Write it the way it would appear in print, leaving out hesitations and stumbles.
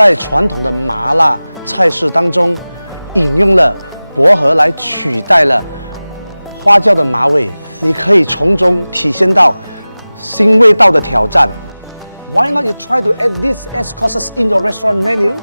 在传统的麻辣菜式当中，引用了薄荷来取代了花椒的麻味，你可以从中体现到新味道的挑战。Why not you try to add these as courses in your restaurant menu?